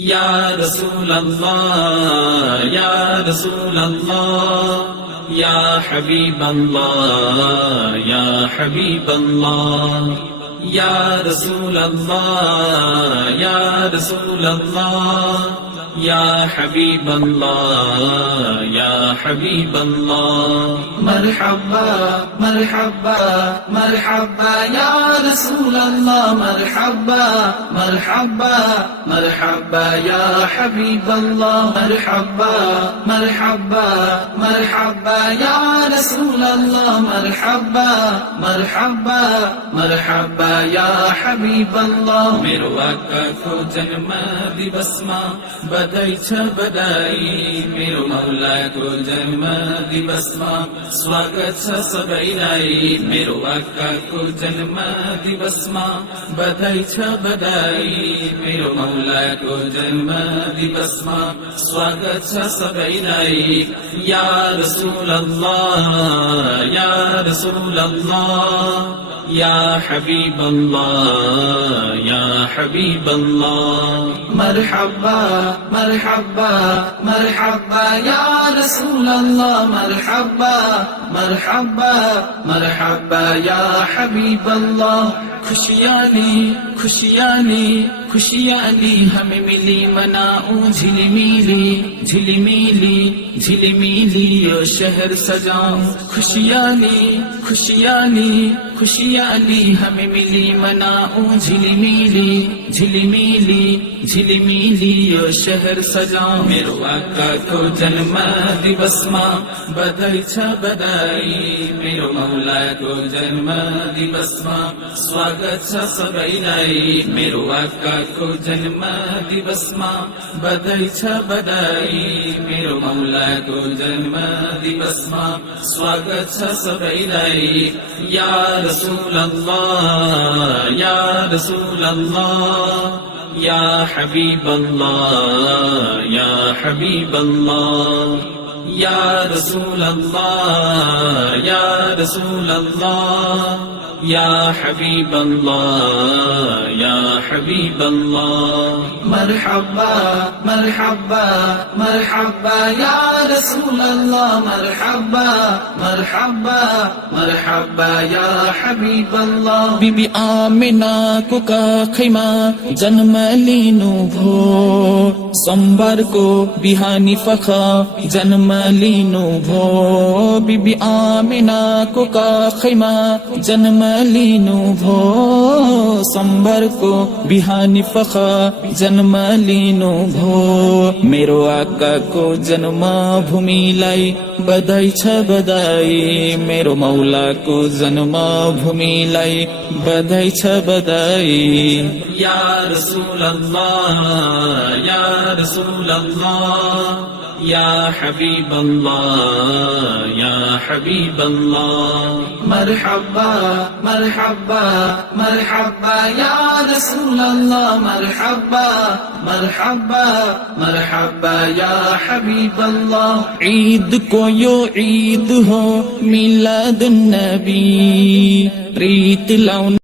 या रसूल अल्लाह या रसूल अल्लाह या हबीब अल्लाह या हबीब अल्लाह या रसूल अल्लाह या रसूल अल्लाह या हबीब अल्लाह या हबीब अल्लाह मरहबा मरहबा मरहबा या रसूल अल्लाह मरहबा मरहबा मरहबा या हबीब अल्लाह मरहबा मरहबा मरहबा या रसूल अल्लाह मरहबा मरहबा मरहबा या हबीब अल्लाह मेरो आका को जन्म दिवस मा बधाई छ बधाई मेरो मौला को जन्म दिवस मा स्वागत छ सबैलाई मेरो आका को जन्म दिवस मा बधाई छ बधाई मेरो मौला को जन्म दिवस मा स्वागत छ सबैलाई या रसूल अल्लाह या रसूल अल्लाह या हबीब अल्लाह या हबीब अल्लाह मरहबा मरहबा मरहबा या रसूल अल्लाह मरहबा मरहबा मरहबा या हबीब अल्लाह खुशियाँ ली हमें मिली मनाऊं झिलमिली झिलमिली झिलमिली यो शहर सजाऊं खुशियाँ ली हमें मिली मनाऊं झिलमिली झिलमिली झिलमिली यो शहर सजाऊं मेरो आका को जन्म दिवस मा बधाई छ बधाई मेरो मौला को जन्म दिवस मा स्वागत छ सबैलाई मेरो आका को जन्म दिवस मा बधाई छ बधाई मेरो मौला को जन्म दिवस मा स्वागत छ सबैलाई या रसूल अल्लाह या रसूल अल्लाह या हबीब अल्लाह या हबीब अल्लाह या रसूल अल्लाह या रसूल अल्लाह या हबीब अल्लाह या हबीब अल्लाह मरहबा मरहबा मरहबा या रसूल अल्लाह मरहबा मरहबा मरहबा या हबीब अल्लाह बीबी आमिना को का खैमा जन्म लिनु भो सोमबार को बिहानी फखा जन्म लिनु भो बीबी आमिना को का खैमा जन्म लिनु भो सोमबार को बिहानी फखा जन्म लिनु भो मेरो आका को जन्म भूमिलाई बधाई छ बधाई मेरो मौला को जन्म भूमिलाई बधाई छ बधाई या रसूल अल्लाह या रसूल अल्लाह या हबीब अल्लाह या हबीब अल्लाह मरहबा मरहबा मरहबा या रसूल अल्लाह मरहबा मरहबा मरहबा या हबीब अल्लाह ईद को यो ईद हो मिलाद नबी प्रीत लाउन